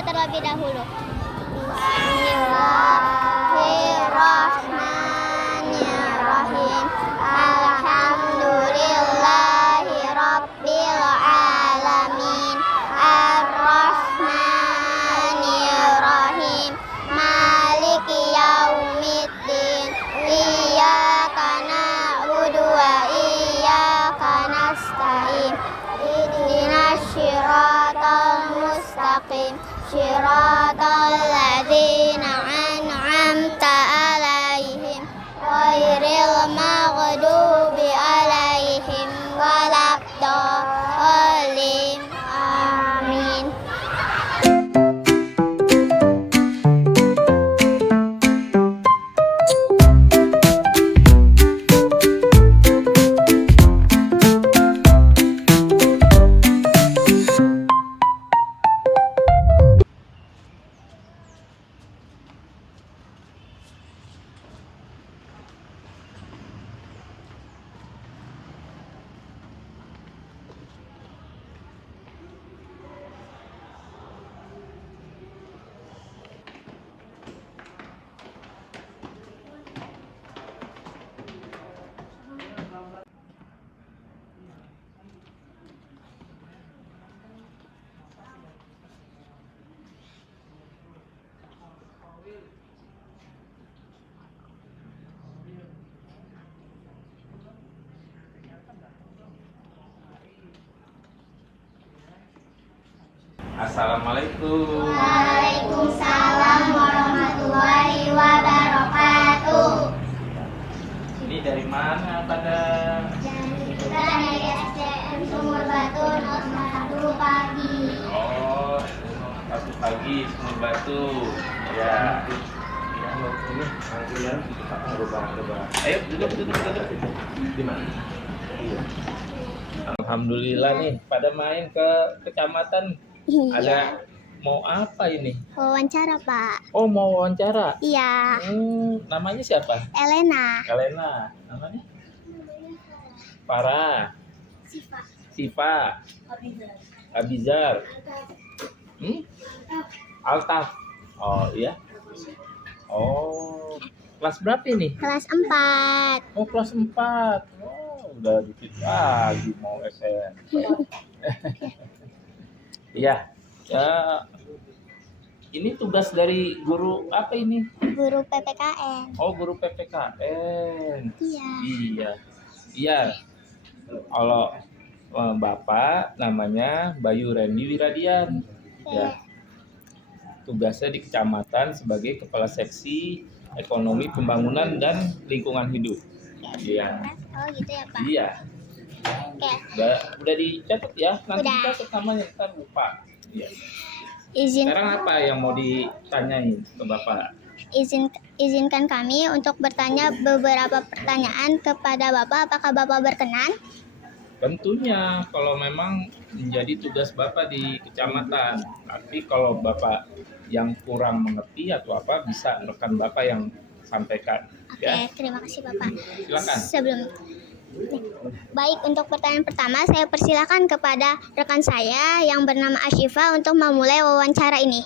terlebih dahulu. Bismillahirrahmanirrahim. Alhamdulillahirabbil alamin. Arrahmanirrahim. Maliki yaumiddin. Iyyaka na'budu wa iyyaka nasta'in. Ihdinas siratal mustaqim. Siratal ladzina an'amta 'alaihim ghairil maghdubi 'alaihim waladdallin. Amin. Assalamualaikum. Waalaikumsalam warahmatullahi wabarakatuh. Ini dari mana pada? Kita dari SDN Sumur Batu 1 pagi. Oh, 1 pagi Sumur Batu. Ya. Ayo duduk. Di mana? Alhamdulillah nih pada main ke kecamatan. Ada mau apa ini? Wawancara, Pak. Oh, mau wawancara. Iya. Namanya siapa? Elena. Elena. Namanya? Farah. Siva. Abizar. Altaf. Oh iya. Oh, kelas berapa ini? Kelas 4. Oh, kelas 4. Oh, udah dikit lagi mau SMP. Iya. Ya, ini tugas dari guru apa ini? Guru PPKN. Oh, guru PPKN. Iya. Iya. Kalau Bapak namanya Bayu Randy Wiradian. Ya. Tugasnya di kecamatan sebagai Kepala Seksi Ekonomi Pembangunan dan Lingkungan Hidup. Iya. Oh, gitu ya, Pak. Iya. Oke. Udah dicatat ya, nanti Udah. dicatat namanya, ntar lupa. Iya. Izin Sekarang apa yang mau ditanyain ke Bapak? izinkan kami untuk bertanya beberapa pertanyaan kepada Bapak. Apakah Bapak berkenan? Tentunya kalau memang menjadi tugas Bapak di kecamatan. Tapi kalau Bapak yang kurang mengerti atau apa, bisa rekan Bapak yang sampaikan. Oke, Ya, terima kasih Bapak. silakan. Baik, untuk pertanyaan pertama saya persilakan kepada rekan saya yang bernama Ashifa untuk memulai wawancara ini.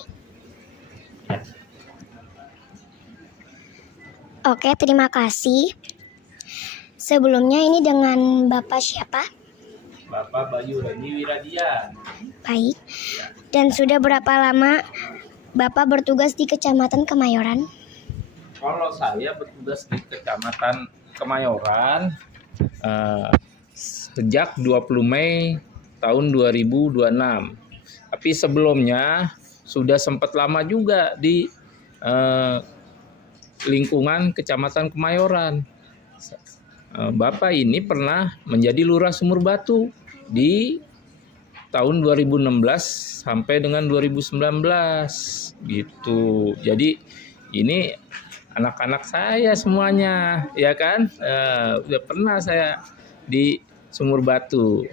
Oke, terima kasih. Sebelumnya ini dengan Bapak siapa? Bapak Bayu Randy Wiradian. Baik. Dan sudah berapa lama Bapak bertugas di Kecamatan Kemayoran? Kalau saya bertugas di Kecamatan Kemayoran sejak 20 Mei tahun 2026. Tapi sebelumnya sudah sempat lama juga di lingkungan Kecamatan Kemayoran. Bapak ini pernah menjadi Lurah Sumur Batu di tahun 2016 sampai dengan 2019 gitu. Jadi ini anak-anak saya semuanya, ya kan? Udah pernah saya di Sumur Batu.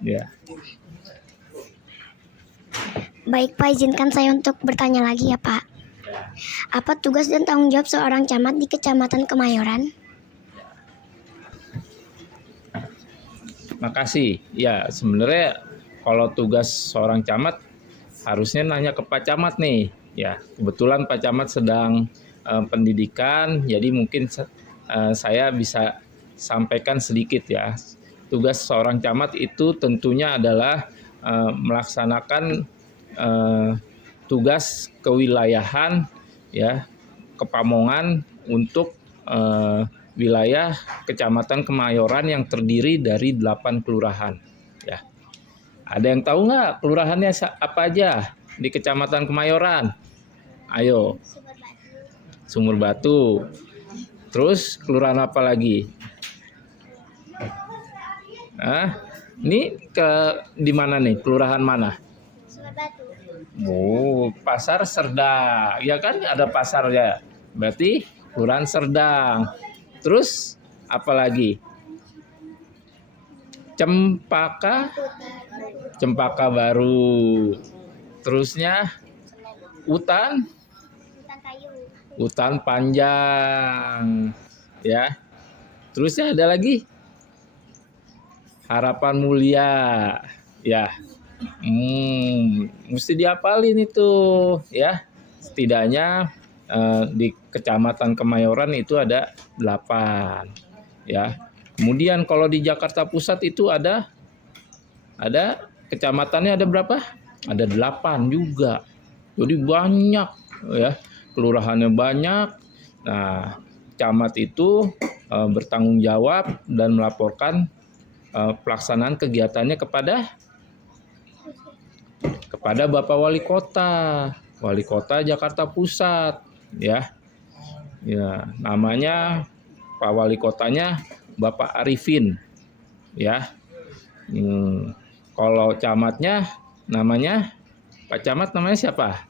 Ya. Baik Pak, izinkan saya untuk bertanya lagi ya Pak. Apa tugas dan tanggung jawab seorang camat di Kecamatan Kemayoran? Makasih. Ya, sebenarnya kalau tugas seorang camat harusnya nanya ke Pak Camat nih. Ya, kebetulan Pak Camat sedang pendidikan, jadi mungkin saya bisa sampaikan sedikit ya. Tugas seorang camat itu tentunya adalah melaksanakan tugas kewilayahan ya, Kepamongan untuk wilayah Kecamatan Kemayoran yang terdiri dari 8 kelurahan ya. Ada yang tahu nggak kelurahannya apa aja di Kecamatan Kemayoran? Ayo. Sumur Batu. Terus kelurahan apa lagi? Ini di mana nih? Kelurahan mana? Sumur Batu. Oh, Pasar Serdang. Ya kan ada pasarnya. Berarti Kelurahan Serdang. Terus apa lagi? Cempaka Baru. Terusnya Hutan Kayu. Hutan Panjang. Ya. Terusnya ada lagi Harapan Mulia. Ya. Mesti diapalin itu ya. Setidaknya di Kecamatan Kemayoran itu ada 8 ya. Kemudian kalau di Jakarta Pusat itu ada kecamatannya ada berapa? Ada 8 juga. Jadi banyak ya. Kelurahannya banyak. Nah, camat itu bertanggung jawab dan melaporkan pelaksanaan kegiatannya kepada Bapak Wali Kota Jakarta Pusat ya. Ya, namanya Pak Wali Kotanya Bapak Arifin ya. Kalau camatnya namanya Pak Camat namanya siapa?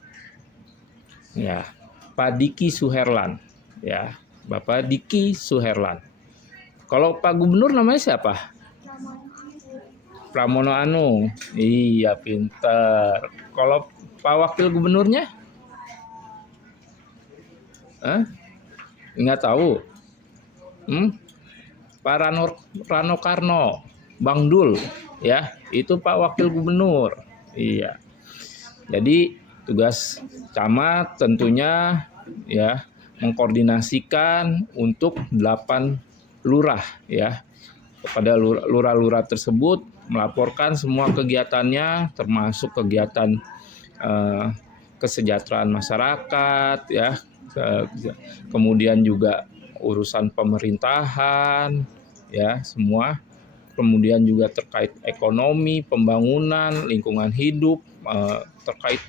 Ya, Pak Diki Suherlan ya. Bapak Diki Suherlan. Kalau Pak Gubernur namanya siapa? Pramono Anung. Iya, pinter. Kalau Pak Wakil Gubernurnya? Nggak tahu. Pak Rano Karno, Bang Dul, ya, itu Pak Wakil Gubernur. Iya. Jadi tugas camat tentunya ya mengkoordinasikan untuk 8 lurah ya. Kepada lurah-lurah tersebut melaporkan semua kegiatannya termasuk kegiatan kesejahteraan masyarakat ya, kemudian juga urusan pemerintahan ya semua, kemudian juga terkait ekonomi, pembangunan, lingkungan hidup, terkait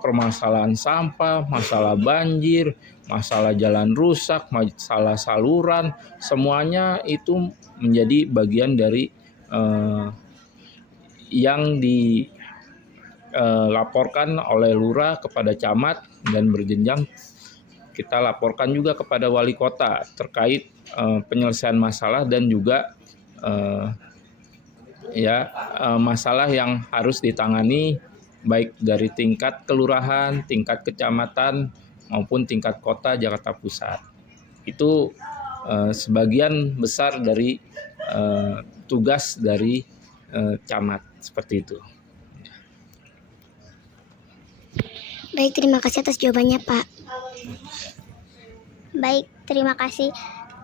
permasalahan sampah, masalah banjir, masalah jalan rusak, masalah saluran, semuanya itu menjadi bagian dari yang dilaporkan oleh lurah kepada camat dan berjenjang kita laporkan juga kepada wali kota terkait penyelesaian masalah dan juga masalah yang harus ditangani baik dari tingkat kelurahan, tingkat kecamatan maupun tingkat kota Jakarta Pusat. Itu sebagian besar dari tugas dari camat seperti itu. Baik, terima kasih atas jawabannya, Pak. Baik, terima kasih.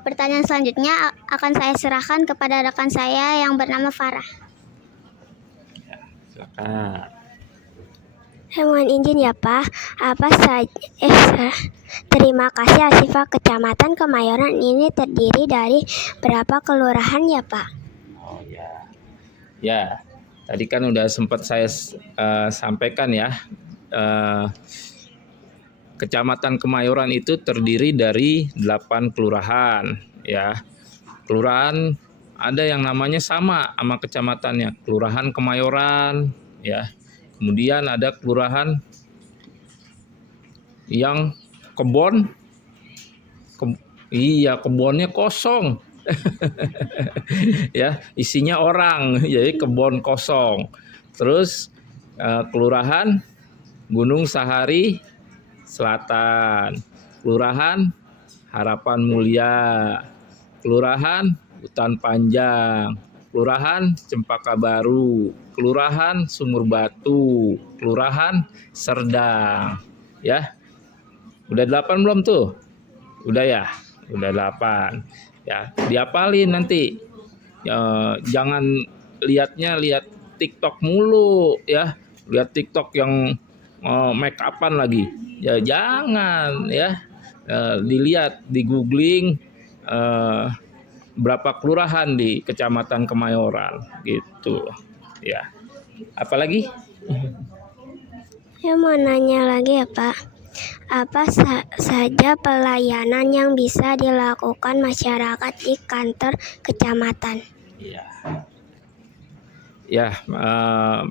Pertanyaan selanjutnya akan saya serahkan kepada rekan saya yang bernama Farah. Ya, silakan. Saya mohon izin ya, Pak. Terima kasih. Ashifa Kecamatan Kemayoran ini terdiri dari berapa kelurahan ya, Pak? Oh ya. Ya, tadi kan udah sempat saya sampaikan ya. Kecamatan Kemayoran itu terdiri dari 8 kelurahan ya. Kelurahan ada yang namanya sama kecamatannya, Kelurahan Kemayoran ya. Kemudian ada kelurahan yang kebonnya kosong. Ya, isinya orang, jadi kebon kosong. Terus kelurahan Gunung Sahari Selatan, kelurahan Harapan Mulia, kelurahan Hutan Panjang, Kelurahan Cempaka Baru, Kelurahan Sumur Batu, Kelurahan Serdang. Ya, udah 8 belum tuh? Udah ya, udah 8. Ya, diapalin nanti. Jangan lihat TikTok mulu ya. Lihat TikTok yang make upan lagi. Ya jangan ya. Dilihat, di googling berapa kelurahan di Kecamatan Kemayoran gitu. Ya. Apalagi? Saya mau nanya lagi ya Pak. Apa saja pelayanan yang bisa dilakukan masyarakat di kantor kecamatan? Ya. Ya,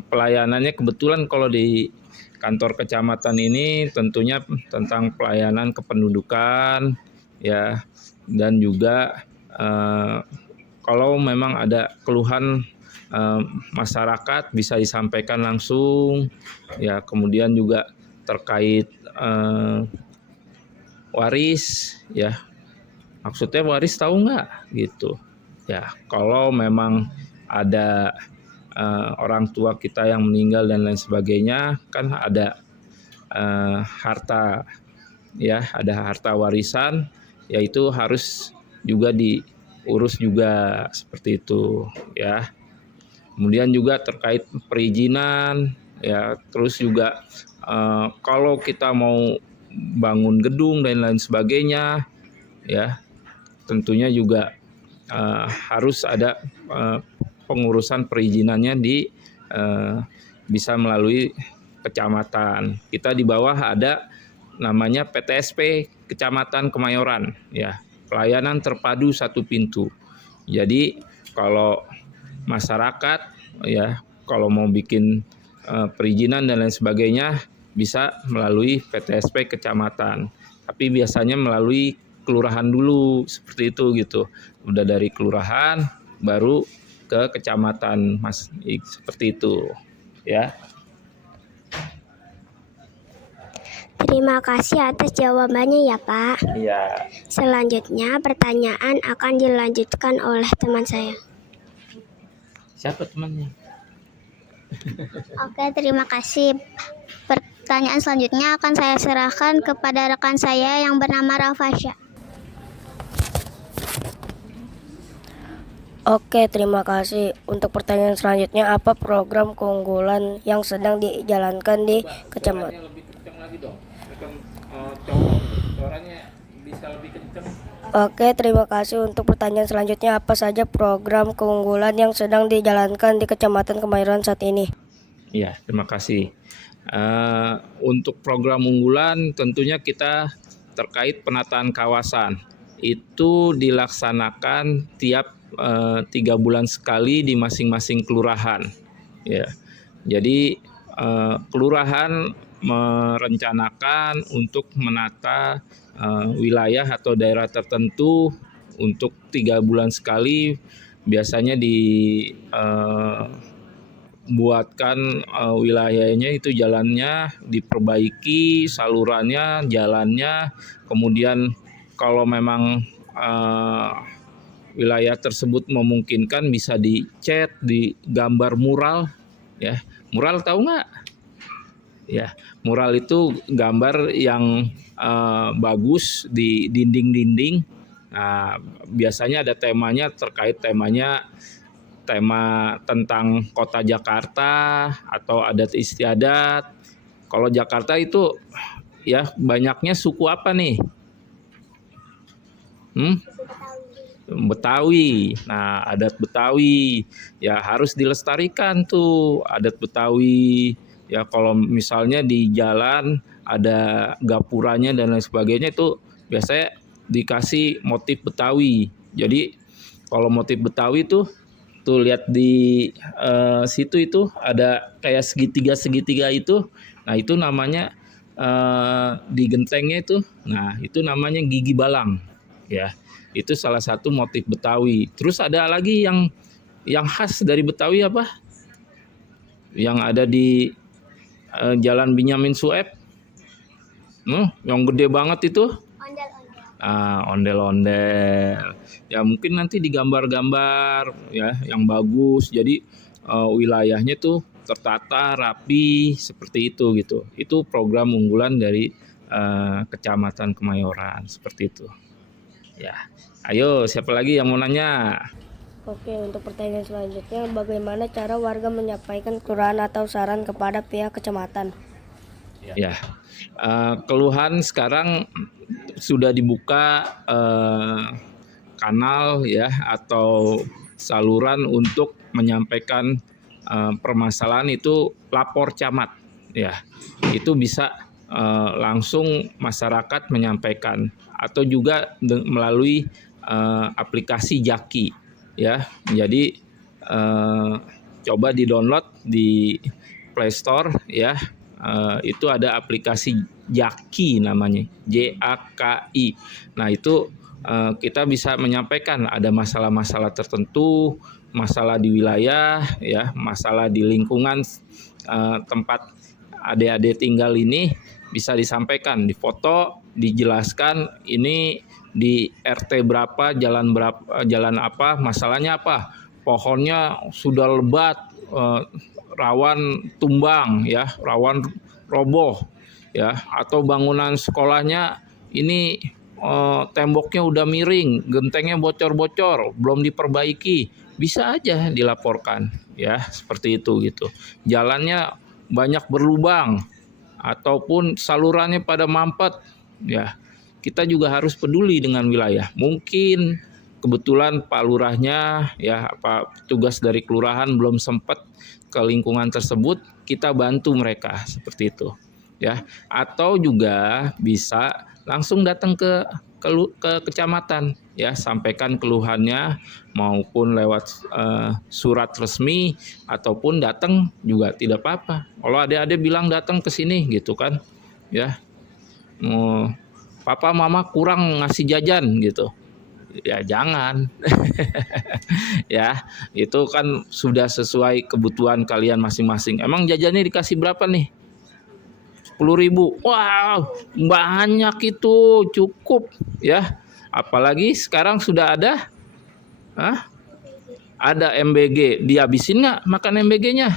pelayanannya kebetulan kalau di kantor kecamatan ini tentunya tentang pelayanan kependudukan ya, dan juga kalau memang ada keluhan masyarakat bisa disampaikan langsung ya, kemudian juga terkait waris ya, maksudnya waris tahu nggak gitu ya, kalau memang ada orang tua kita yang meninggal dan lain sebagainya, kan ada harta ya, ada harta warisan, yaitu harus juga diurus juga seperti itu ya. Kemudian juga terkait perizinan ya, terus juga kalau kita mau bangun gedung dan lain sebagainya ya, tentunya juga harus ada pengurusan perizinannya bisa melalui kecamatan. Kita di bawah ada namanya PTSP Kecamatan Kemayoran ya, pelayanan terpadu satu pintu. Jadi kalau masyarakat ya, kalau mau bikin perizinan dan lain sebagainya bisa melalui PTSP Kecamatan. Tapi biasanya melalui kelurahan dulu seperti itu gitu. Udah dari kelurahan baru ke kecamatan, Mas, seperti itu ya. Terima kasih atas jawabannya ya Pak. Iya. Selanjutnya pertanyaan akan dilanjutkan oleh teman saya. Siapa temannya? Oke, terima kasih. Pertanyaan selanjutnya akan saya serahkan kepada rekan saya yang bernama Rafasya. Oke, terima kasih. Untuk pertanyaan selanjutnya, apa program keunggulan yang sedang dijalankan di kecamatan? Suaranya lebih kencang lagi dong. Suaranya bisa lebih kencang. Oke, terima kasih. Untuk pertanyaan selanjutnya, apa saja program keunggulan yang sedang dijalankan di Kecamatan Kemayoran saat ini? Iya, terima kasih. Untuk program unggulan tentunya kita terkait penataan kawasan. Itu dilaksanakan tiap 3 bulan sekali di masing-masing kelurahan. Ya, jadi kelurahan merencanakan untuk menata wilayah atau daerah tertentu untuk 3 bulan sekali. Biasanya buatkan wilayahnya itu jalannya diperbaiki, salurannya, jalannya, kemudian kalau memang wilayah tersebut memungkinkan bisa dicat, digambar mural ya. Mural tahu nggak? Ya, mural itu gambar yang bagus di dinding-dinding. Nah, biasanya ada temanya, terkait tema tentang kota Jakarta atau adat istiadat. Kalau Jakarta itu ya banyaknya suku apa nih? Betawi. Nah, adat Betawi ya harus dilestarikan tuh, adat Betawi. Ya kalau misalnya di jalan ada gapuranya dan lain sebagainya, itu biasanya dikasih motif Betawi. Jadi kalau motif Betawi tuh lihat di situ itu ada kayak segitiga itu. Nah, itu namanya di gentengnya itu. Nah, itu namanya gigi balang. Ya, itu salah satu motif Betawi. Terus ada lagi yang khas dari Betawi apa? Yang ada di Jalan Benyamin Sueb. Yang gede banget itu. ondel-ondel. Ya mungkin nanti digambar-gambar ya yang bagus. Jadi wilayahnya tuh tertata rapi seperti itu gitu. Itu program unggulan dari Kecamatan Kemayoran seperti itu. Ya. Ayo, siapa lagi yang mau nanya? Oke, untuk pertanyaan selanjutnya, bagaimana cara warga menyampaikan kelurahan atau saran kepada pihak kecamatan? Ya, keluhan sekarang sudah dibuka kanal ya atau saluran untuk menyampaikan permasalahan itu lapor camat ya. Itu bisa langsung masyarakat menyampaikan atau juga melalui aplikasi Jaki ya. Jadi coba di-download di Play Store ya. Itu ada aplikasi Jaki namanya, JAKI. Nah itu kita bisa menyampaikan ada masalah-masalah tertentu, masalah di wilayah, ya, masalah di lingkungan tempat adik-adik tinggal ini bisa disampaikan, difoto, dijelaskan ini di RT berapa, jalan apa, masalahnya apa, pohonnya sudah lebat, rawan tumbang ya, rawan roboh ya, atau bangunan sekolahnya ini temboknya udah miring, gentengnya bocor-bocor, belum diperbaiki, bisa aja dilaporkan ya, seperti itu gitu. Jalannya banyak berlubang ataupun salurannya pada mampet ya. Kita juga harus peduli dengan wilayah. Mungkin kebetulan Pak Lurahnya ya, Pak tugas dari kelurahan belum sempat ke lingkungan tersebut, kita bantu mereka seperti itu ya. Atau juga bisa langsung datang ke kecamatan ya, sampaikan keluhannya maupun lewat surat resmi ataupun datang juga tidak apa-apa. Kalau adik-adik bilang datang ke sini gitu kan ya, papa mama kurang ngasih jajan gitu, ya jangan. Ya itu kan sudah sesuai kebutuhan kalian masing-masing. Emang jajannya dikasih berapa nih? 10.000. Wow, banyak itu, cukup ya. Apalagi sekarang sudah ada ada MBG, dihabisin nggak makan MBG-nya?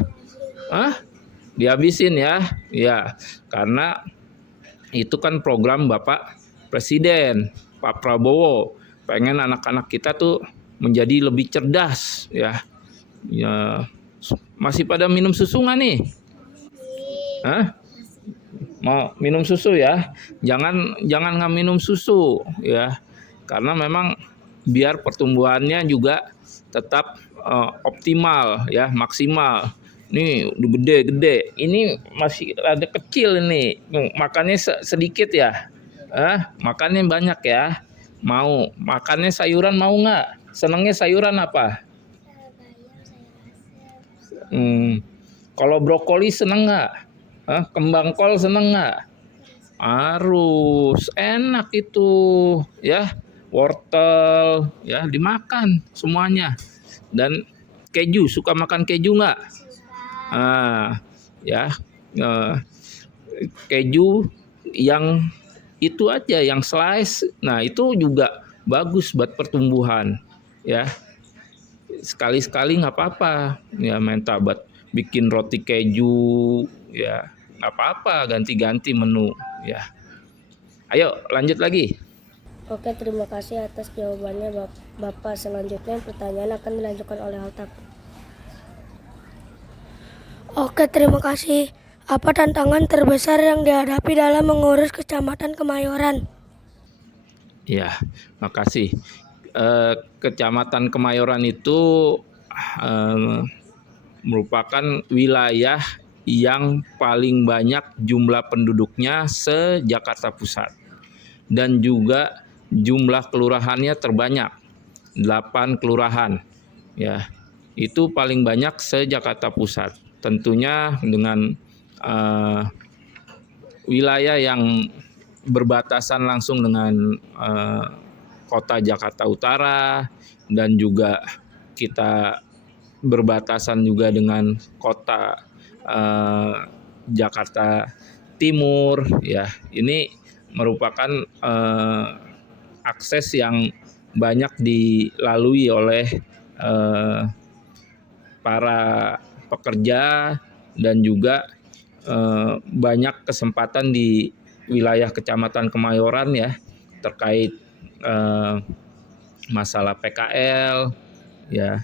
Dihabisin ya. Ya, karena itu kan program Bapak Presiden, Pak Prabowo. Pengen anak-anak kita tuh menjadi lebih cerdas ya. Ya, masih pada minum susu nggak nih? Mau minum susu ya? Jangan nggak minum susu ya, karena memang biar pertumbuhannya juga tetap optimal ya, maksimal. Nih udah gede-gede, ini masih ada kecil ini, makannya sedikit ya. Makannya banyak ya. Mau makannya sayuran, mau nggak? Senangnya sayuran apa? Kalau brokoli seneng nggak? Kembang kol seneng nggak? Harus enak itu ya. Wortel ya dimakan semuanya. Dan keju, suka makan keju nggak? Ya keju yang itu aja, yang slice. Nah itu juga bagus buat pertumbuhan ya. Sekali-sekali nggak apa-apa ya, minta buat bikin roti keju ya, nggak apa-apa, ganti-ganti menu ya. Ayo lanjut lagi. Oke, terima kasih atas jawabannya Bapak. Selanjutnya pertanyaan akan dilanjutkan oleh Altab. Oke, terima kasih. Apa tantangan terbesar yang dihadapi dalam mengurus Kecamatan Kemayoran? Ya, makasih. Kecamatan Kemayoran itu merupakan wilayah yang paling banyak jumlah penduduknya se-Jakarta Pusat. Dan juga jumlah kelurahannya terbanyak, 8 kelurahan. Ya, itu paling banyak se-Jakarta Pusat. Tentunya dengan wilayah yang berbatasan langsung dengan kota Jakarta Utara, dan juga kita berbatasan juga dengan kota Jakarta Timur ya. Ini merupakan akses yang banyak dilalui oleh para pekerja dan juga banyak kesempatan di wilayah Kecamatan Kemayoran ya terkait masalah PKL ya.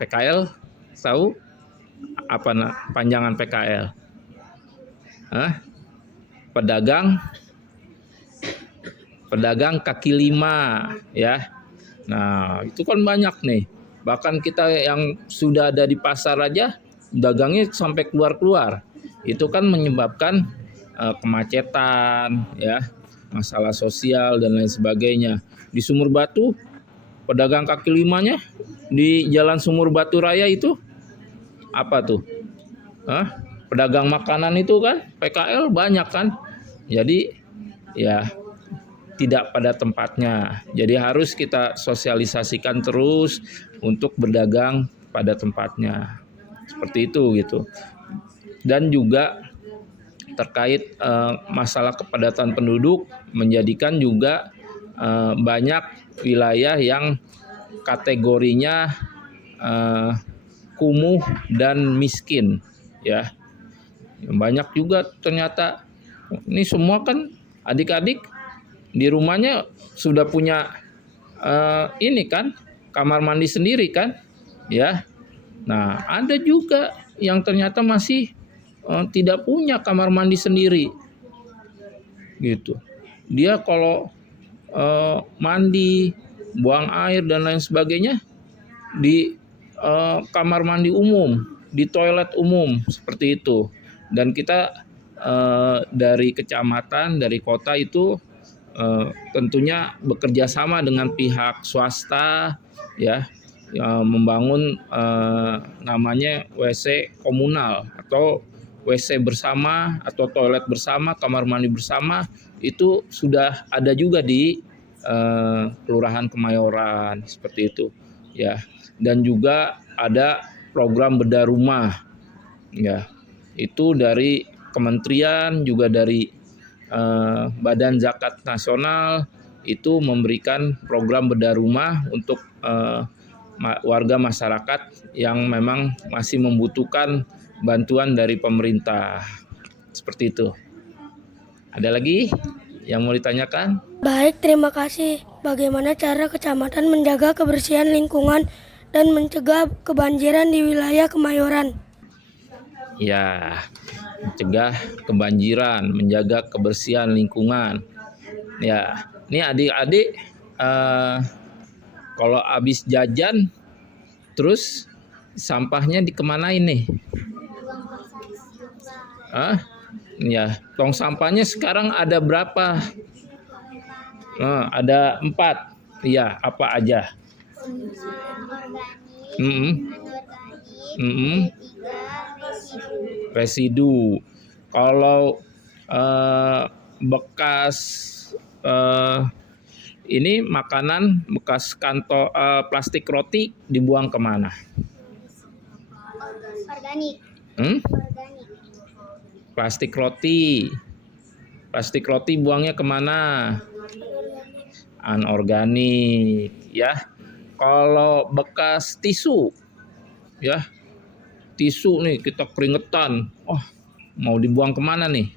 PKL tahu apa panjangan PKL? Pedagang kaki lima ya. Nah, itu kan banyak nih. Bahkan kita yang sudah ada di pasar aja dagangnya sampai keluar-keluar. Itu kan menyebabkan kemacetan ya, masalah sosial dan lain sebagainya. Di Sumur Batu pedagang kaki limanya di Jalan Sumur Batu Raya itu apa tuh? Pedagang makanan itu kan PKL banyak kan. Jadi ya tidak pada tempatnya. Jadi harus kita sosialisasikan terus untuk berdagang pada tempatnya. Seperti itu gitu. Dan juga terkait masalah kepadatan penduduk menjadikan juga banyak wilayah yang kategorinya kumuh dan miskin ya. Banyak juga ternyata ini semua kan adik-adik di rumahnya sudah punya ini kan kamar mandi sendiri kan ya. Nah, ada juga yang ternyata masih tidak punya kamar mandi sendiri gitu. Dia kalau mandi, buang air dan lain sebagainya di kamar mandi umum, di toilet umum seperti itu. Dan kita dari kecamatan, dari kota itu tentunya bekerja sama dengan pihak swasta ya, membangun namanya WC komunal atau WC bersama atau toilet bersama, kamar mandi bersama itu sudah ada juga di Kelurahan Kemayoran seperti itu ya. Dan juga ada program bedah rumah ya. Itu dari kementerian juga dari Badan Zakat Nasional itu memberikan program bedah rumah untuk warga masyarakat yang memang masih membutuhkan bantuan dari pemerintah. Seperti itu. Ada lagi yang mau ditanyakan? Baik, terima kasih. Bagaimana cara kecamatan menjaga kebersihan lingkungan dan mencegah kebanjiran di wilayah Kemayoran? Ya, mencegah kebanjiran, menjaga kebersihan lingkungan. Ya, ini adik-adik kalau habis jajan terus sampahnya dikemanain nih? Ya, tong sampahnya sekarang ada berapa? Ada 4. Ya, apa aja? Residu. Kalau bekas ini makanan bekas kantong plastik roti dibuang kemana? Organik. Plastik roti buangnya kemana? Anorganik ya. Kalau bekas tisu ya, tisu nih kita keringetan, mau dibuang kemana nih?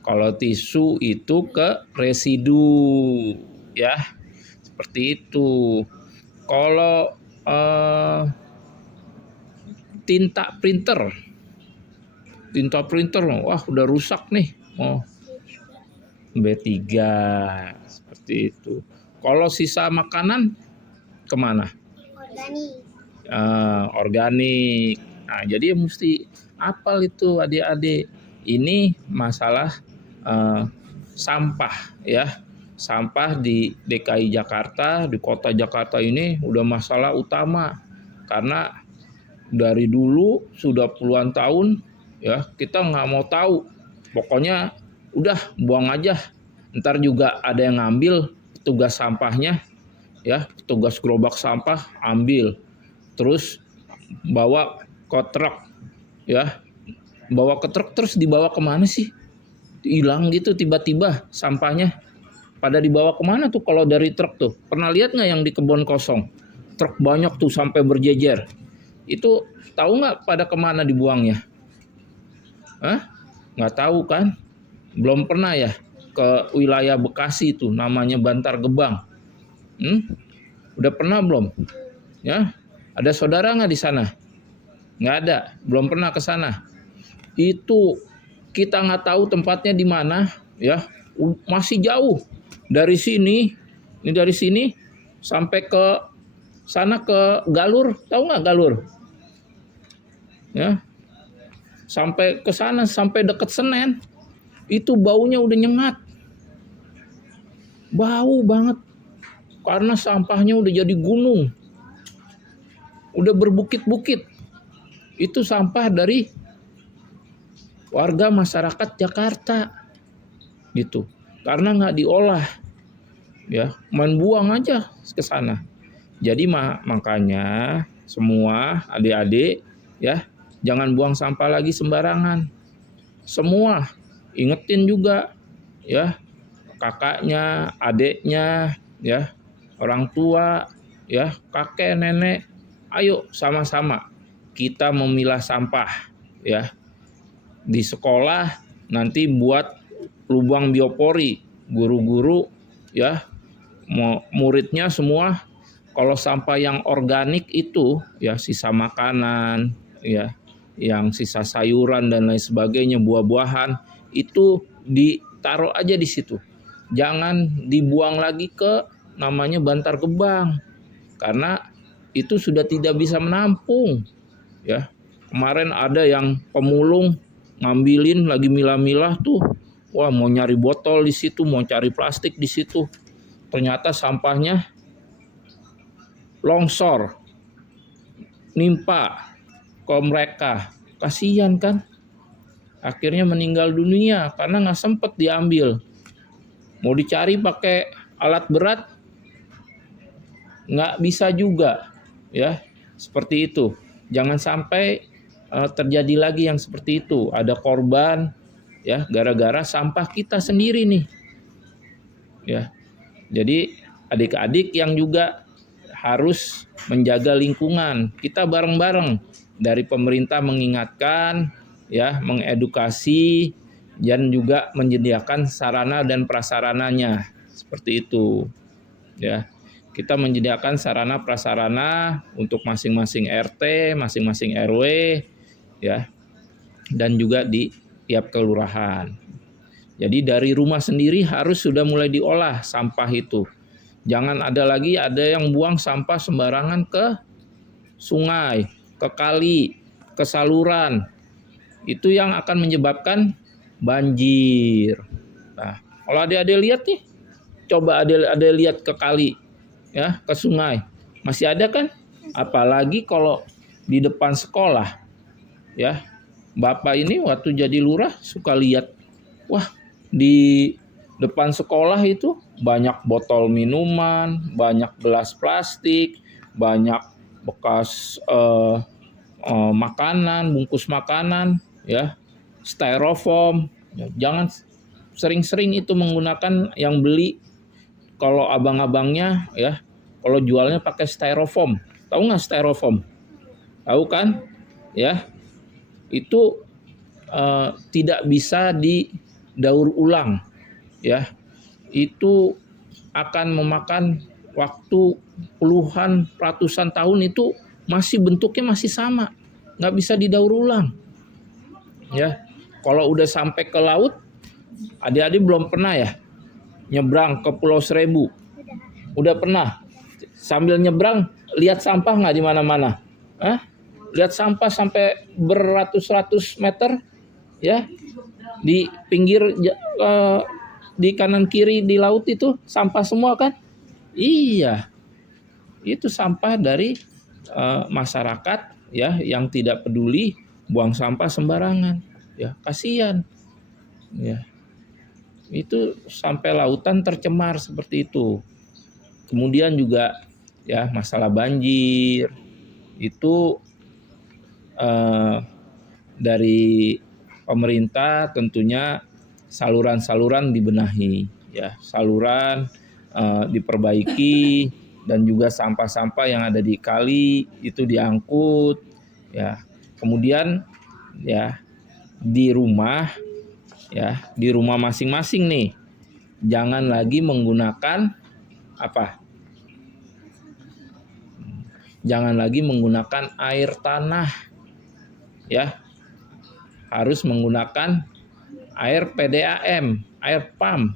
Kalau tisu itu ke residu ya, seperti itu. Kalau tinta printer, wah udah rusak nih, B3 seperti itu. Kalau sisa makanan kemana? Organik. Nah, jadi mesti apal itu adik-adik. Ini masalah sampah ya. Sampah di DKI Jakarta, di kota Jakarta ini udah masalah utama. Karena dari dulu sudah puluhan tahun ya kita nggak mau tahu. Pokoknya udah buang aja. Ntar juga ada yang ngambil petugas sampahnya ya, petugas gerobak sampah ambil. Terus bawa ke truk ya. Bawa ke truk terus dibawa kemana sih? Hilang gitu tiba-tiba sampahnya pada dibawa kemana tuh kalau dari truk tuh? Pernah lihat nggak yang di kebun kosong? Truk banyak tuh sampai berjejer. Itu tahu nggak pada kemana dibuangnya? Hah? Nggak tahu kan? Belum pernah ya ke wilayah Bekasi itu namanya Bantar Gebang. Udah pernah belum? Ya, ada saudara nggak di sana? Nggak ada, belum pernah ke sana. Itu kita nggak tahu tempatnya di mana, ya, masih jauh dari sini. Ini dari sini sampai ke sana ke Galur, tahu nggak Galur? Ya, sampai ke sana sampai deket Senen, itu baunya udah nyengat, bau banget karena sampahnya udah jadi gunung, udah berbukit-bukit. Itu sampah dari warga masyarakat Jakarta gitu, karena nggak diolah, ya, main buang aja ke sana. Jadi makanya semua adik-adik, ya, jangan buang sampah lagi sembarangan. Semua ingetin juga, ya, kakaknya, adiknya, ya, orang tua, ya, kakek, nenek, ayo sama-sama kita memilah sampah, ya. Di sekolah nanti buat lubang biopori, guru-guru, ya, muridnya semua kalau sampah yang organik itu, ya, sisa makanan, ya, yang sisa sayuran dan lain sebagainya, buah-buahan, itu ditaruh aja di situ. Jangan dibuang lagi ke namanya Bantar Gebang, karena itu sudah tidak bisa menampung, ya. Kemarin ada yang pemulung ngambilin lagi milah-milah tuh, wah, mau nyari botol di situ, mau cari plastik di situ, ternyata sampahnya longsor, nimpa ke mereka, kasihan kan, akhirnya meninggal dunia karena nggak sempet diambil. Mau dicari pakai alat berat nggak bisa juga, ya, seperti itu. Jangan sampai terjadi lagi yang seperti itu, ada korban, ya, gara-gara sampah kita sendiri nih, ya. Jadi adik-adik yang juga harus menjaga lingkungan, kita bareng-bareng dari pemerintah mengingatkan, ya, mengedukasi, dan juga menyediakan sarana dan prasarananya, seperti itu, ya. Kita menyediakan sarana prasarana untuk masing-masing RT, masing-masing RW, ya, dan juga di tiap kelurahan. Jadi dari rumah sendiri harus sudah mulai diolah sampah itu. Jangan ada lagi yang buang sampah sembarangan ke sungai, ke kali, ke saluran. Itu yang akan menyebabkan banjir. Nah, kalau adik-adik lihat nih, coba adik-adik lihat ke kali, ya, ke sungai, masih ada kan? Apalagi kalau di depan sekolah, ya. Bapak ini waktu jadi lurah suka lihat, wah, di depan sekolah itu banyak botol minuman, banyak gelas plastik, banyak bekas makanan, bungkus makanan, ya, styrofoam. Ya, jangan sering-sering itu menggunakan yang beli, kalau abang-abangnya, ya, kalau jualnya pakai styrofoam. Tahu nggak styrofoam? Tahu kan? Ya, itu tidak bisa didaur ulang, ya. Itu akan memakan waktu puluhan, ratusan tahun, itu masih bentuknya masih sama, nggak bisa didaur ulang, ya. Kalau udah sampai ke laut, adik-adik belum pernah ya nyebrang ke Pulau Seribu? Udah pernah? Sambil nyebrang lihat sampah nggak di mana-mana? Lihat sampah sampai beratus-ratus meter, ya, di pinggir, di kanan kiri di laut itu sampah semua kan? Iya, itu sampah dari masyarakat, ya, yang tidak peduli buang sampah sembarangan, ya, kasihan, ya. Itu sampai lautan tercemar seperti itu. Kemudian juga, ya, masalah banjir itu dari pemerintah tentunya saluran-saluran dibenahi, ya, saluran diperbaiki, dan juga sampah-sampah yang ada di kali itu diangkut, ya. Kemudian ya di rumah, di rumah masing-masing nih, jangan lagi menggunakan apa? Jangan lagi menggunakan air tanah, ya. Harus menggunakan air PDAM, air pump.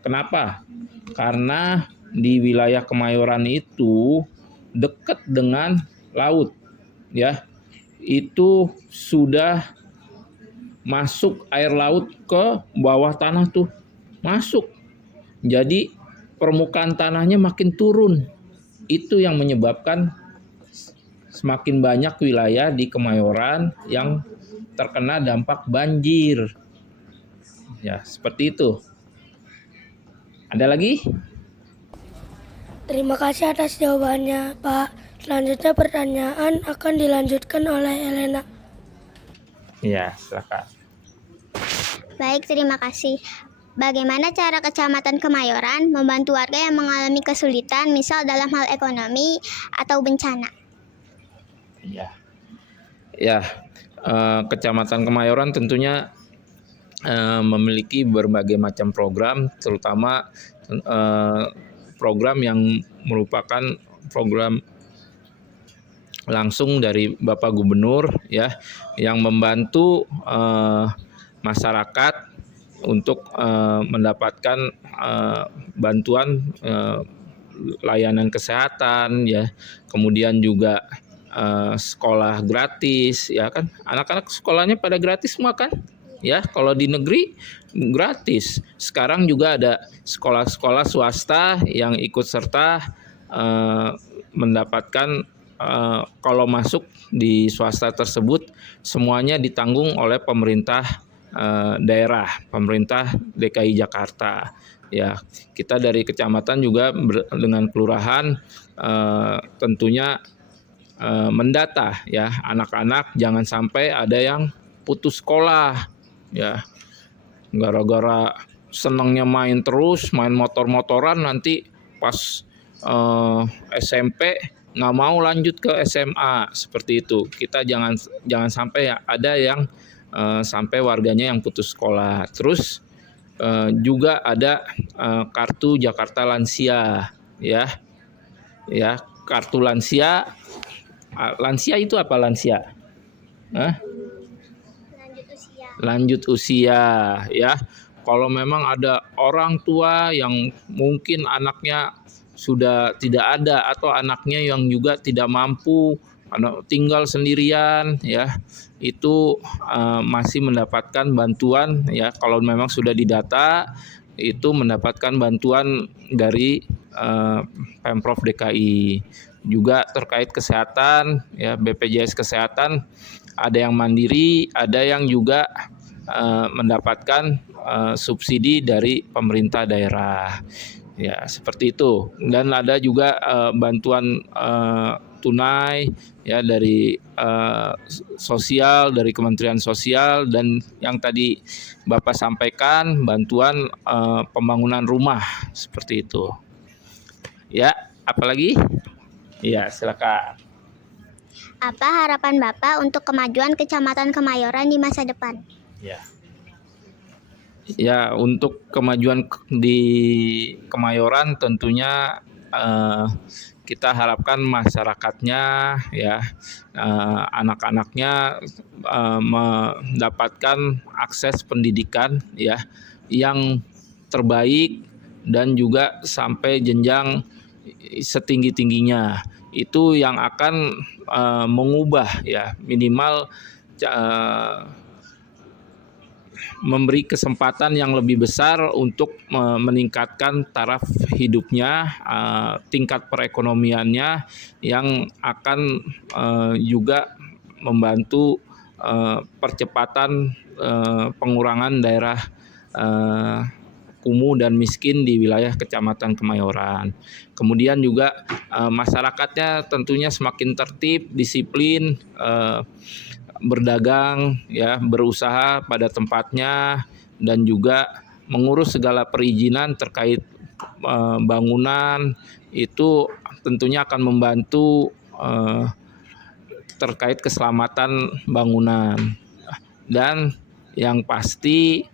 Kenapa? Karena di wilayah Kemayoran itu dekat dengan laut, ya. Itu sudah masuk air laut ke bawah tanah tuh, masuk. Jadi permukaan tanahnya makin turun. Itu yang menyebabkan semakin banyak wilayah di Kemayoran yang terkena dampak banjir. Ya, seperti itu. Ada lagi? Terima kasih atas jawabannya, Pak. Selanjutnya pertanyaan akan dilanjutkan oleh Elena. Ya, silakan. Baik, terima kasih. Bagaimana cara Kecamatan Kemayoran membantu warga yang mengalami kesulitan, misal dalam hal ekonomi atau bencana? Ya, Kecamatan Kemayoran tentunya memiliki berbagai macam program, terutama program yang merupakan program langsung dari Bapak Gubernur, ya, yang membantu masyarakat untuk mendapatkan bantuan layanan kesehatan, ya, kemudian juga sekolah gratis, ya kan, anak-anak sekolahnya pada gratis semua kan, ya. Kalau di negeri gratis. Sekarang juga ada sekolah-sekolah swasta yang ikut serta mendapatkan, kalau masuk di swasta tersebut semuanya ditanggung oleh pemerintah daerah, pemerintah DKI Jakarta. Ya, kita dari kecamatan juga dengan kelurahan tentunya mendata, ya, anak-anak jangan sampai ada yang putus sekolah, ya, gara-gara senangnya main terus, main motor-motoran, nanti pas SMP nggak mau lanjut ke SMA, seperti itu. Kita jangan sampai ya ada yang sampai warganya yang putus sekolah. Terus juga ada kartu Jakarta Lansia, ya, kartu lansia. Lansia itu apa lansia? Lanjut usia, ya. Kalau memang ada orang tua yang mungkin anaknya sudah tidak ada atau anaknya yang juga tidak mampu, tinggal sendirian, ya, itu masih mendapatkan bantuan, ya. Kalau memang sudah didata, itu mendapatkan bantuan dari Pemprov DKI. Juga terkait kesehatan, ya, BPJS Kesehatan, ada yang mandiri, ada yang juga mendapatkan subsidi dari pemerintah daerah, ya, seperti itu. Dan ada juga bantuan tunai, ya, dari sosial, dari Kementerian Sosial, dan yang tadi Bapak sampaikan bantuan pembangunan rumah, seperti itu. Ya, apalagi? Ya, silakan. Apa harapan Bapak untuk kemajuan Kecamatan Kemayoran di masa depan? Ya, untuk kemajuan di Kemayoran tentunya kita harapkan masyarakatnya, ya, anak-anaknya mendapatkan akses pendidikan, ya, yang terbaik dan juga sampai jenjang setinggi-tingginya. Itu yang akan mengubah, ya, minimal memberi kesempatan yang lebih besar untuk meningkatkan taraf hidupnya, tingkat perekonomiannya, yang akan juga membantu percepatan pengurangan daerah kumuh dan miskin di wilayah Kecamatan Kemayoran. Kemudian juga masyarakatnya tentunya semakin tertib, disiplin, berdagang, ya, berusaha pada tempatnya, dan juga mengurus segala perizinan terkait bangunan itu tentunya akan membantu terkait keselamatan bangunan. Dan yang pasti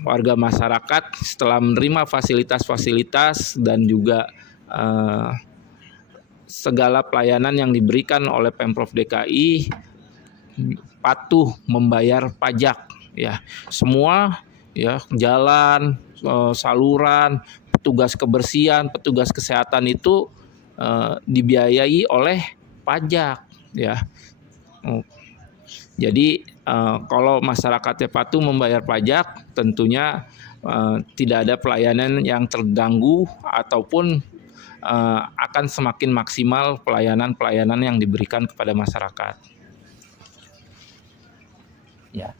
warga masyarakat setelah menerima fasilitas-fasilitas dan juga segala pelayanan yang diberikan oleh Pemprov DKI patuh membayar pajak, ya. Semua, ya, jalan, saluran, petugas kebersihan, petugas kesehatan itu dibiayai oleh pajak, ya. Jadi kalau masyarakatnya patuh membayar pajak, tentunya tidak ada pelayanan yang terganggu ataupun akan semakin maksimal pelayanan-pelayanan yang diberikan kepada masyarakat. Ya.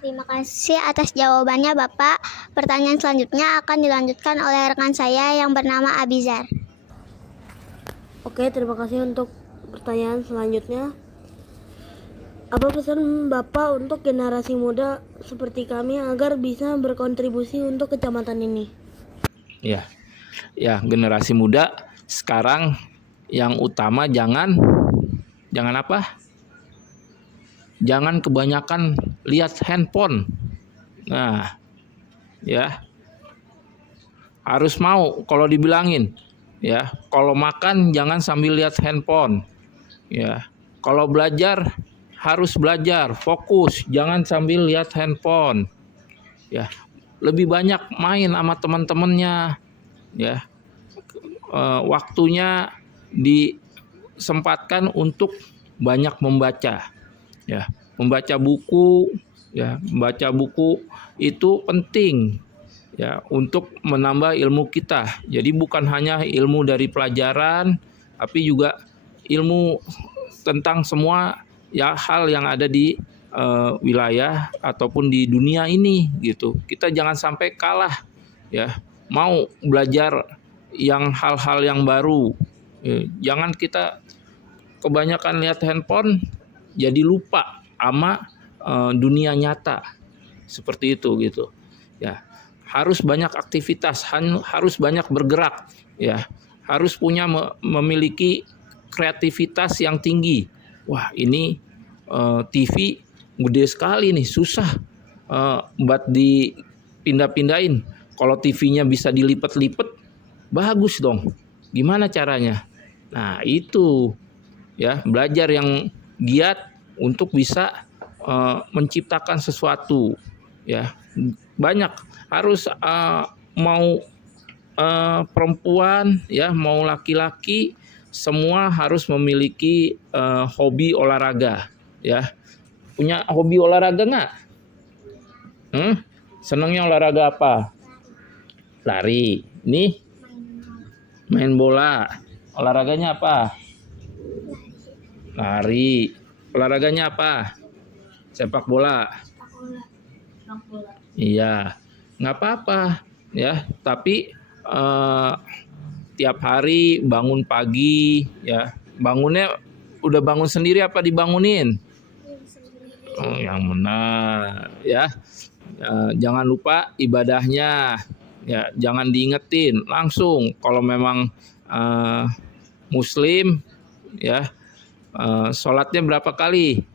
Terima kasih atas jawabannya Bapak. Pertanyaan selanjutnya akan dilanjutkan oleh rekan saya yang bernama Abizar. Oke, terima kasih untuk pertanyaan selanjutnya. Apa pesan Bapak untuk generasi muda seperti kami agar bisa berkontribusi untuk kecamatan ini? Ya, generasi muda sekarang yang utama jangan apa? Jangan kebanyakan lihat handphone. Nah, ya, harus mau kalau dibilangin, ya, kalau makan jangan sambil lihat handphone, ya, kalau belajar harus belajar fokus, jangan sambil lihat handphone, ya, lebih banyak main sama teman-temannya, ya, waktunya disempatkan untuk banyak membaca, ya, membaca buku, ya, membaca buku itu penting, ya, untuk menambah ilmu kita. Jadi bukan hanya ilmu dari pelajaran, tapi juga ilmu tentang semua, ya, hal yang ada di wilayah ataupun di dunia ini, gitu. Kita jangan sampai kalah, ya, mau belajar yang hal-hal yang baru. Jangan kita kebanyakan lihat handphone jadi lupa sama dunia nyata, seperti itu, gitu, ya. Harus banyak aktivitas, harus banyak bergerak, ya, harus memiliki kreativitas yang tinggi. Wah, ini TV gede sekali nih, susah buat dipindah-pindahin. Kalau TV-nya bisa dilipat-lipat, bagus dong. Gimana caranya? Nah, itu, ya, belajar yang giat untuk bisa menciptakan sesuatu, ya. Banyak harus mau perempuan, ya, mau laki-laki, semua harus memiliki hobi olahraga, ya. Punya hobi olahraga nggak? Senangnya olahraga apa? Lari. Nih, main bola. Olahraganya apa? Lari. Olahraganya apa? Sepak bola. Iya, nggak apa-apa, ya. Tapi tiap hari bangun pagi, ya. Bangunnya udah bangun sendiri apa dibangunin? Oh, yang benar, ya. Jangan lupa ibadahnya, ya. Jangan diingetin langsung. Kalau memang Muslim, ya, sholatnya berapa kali?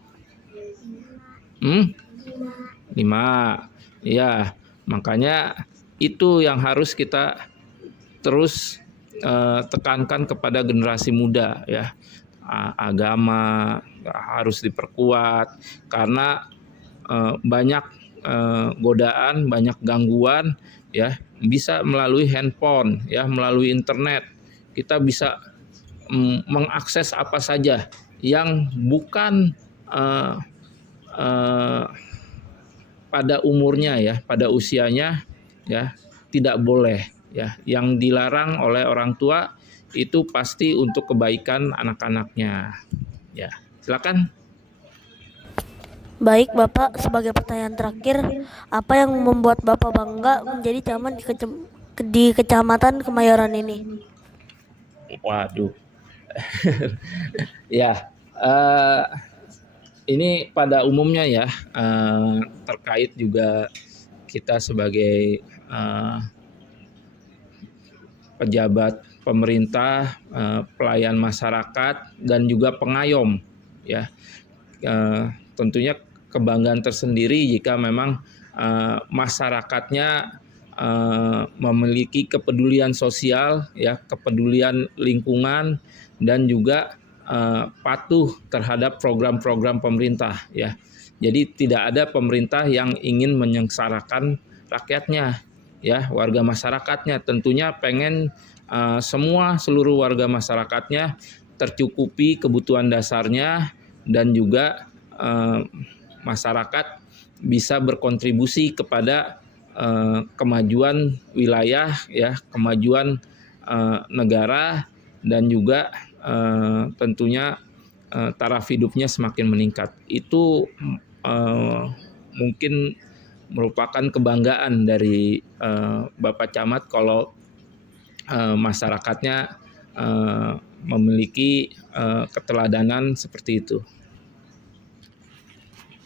5. Ya, makanya itu yang harus kita terus tekankan kepada generasi muda, ya. Agama harus diperkuat karena banyak godaan, banyak gangguan, ya, bisa melalui handphone, ya, melalui internet. Kita bisa mengakses apa saja yang bukan pada umurnya, ya, pada usianya, ya, tidak boleh, ya. Yang dilarang oleh orang tua itu pasti untuk kebaikan anak-anaknya, ya. Silakan. Baik Bapak, sebagai pertanyaan terakhir, apa yang membuat Bapak bangga menjadi camat di Kecamatan Kemayoran ini? Waduh. Ya, ini pada umumnya ya, terkait juga kita sebagai pejabat pemerintah, pelayan masyarakat, dan juga pengayom ya. Tentunya kebanggaan tersendiri jika memang masyarakatnya memiliki kepedulian sosial ya, kepedulian lingkungan, dan juga patuh terhadap program-program pemerintah ya. Jadi tidak ada pemerintah yang ingin menyengsarakan rakyatnya ya, warga masyarakatnya. Tentunya pengen semua seluruh warga masyarakatnya tercukupi kebutuhan dasarnya, dan juga masyarakat bisa berkontribusi kepada kemajuan wilayah ya, kemajuan negara, dan juga tentunya taraf hidupnya semakin meningkat. Itu mungkin merupakan kebanggaan dari Bapak Camat kalau masyarakatnya memiliki keteladanan seperti itu.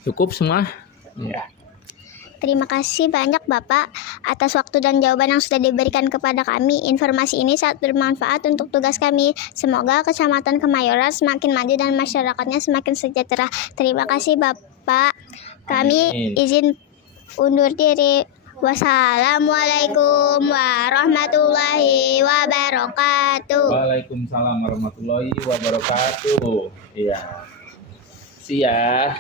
Cukup semua? Ya. Terima kasih banyak Bapak atas waktu dan jawaban yang sudah diberikan kepada kami. Informasi ini sangat bermanfaat untuk tugas kami. Semoga Kecamatan Kemayoran semakin maju dan masyarakatnya semakin sejahtera. Terima kasih Bapak. Kami Amin. izin undur diri. Wassalamualaikum warahmatullahi wabarakatuh. Waalaikumsalam warahmatullahi wabarakatuh. Iya. See ya.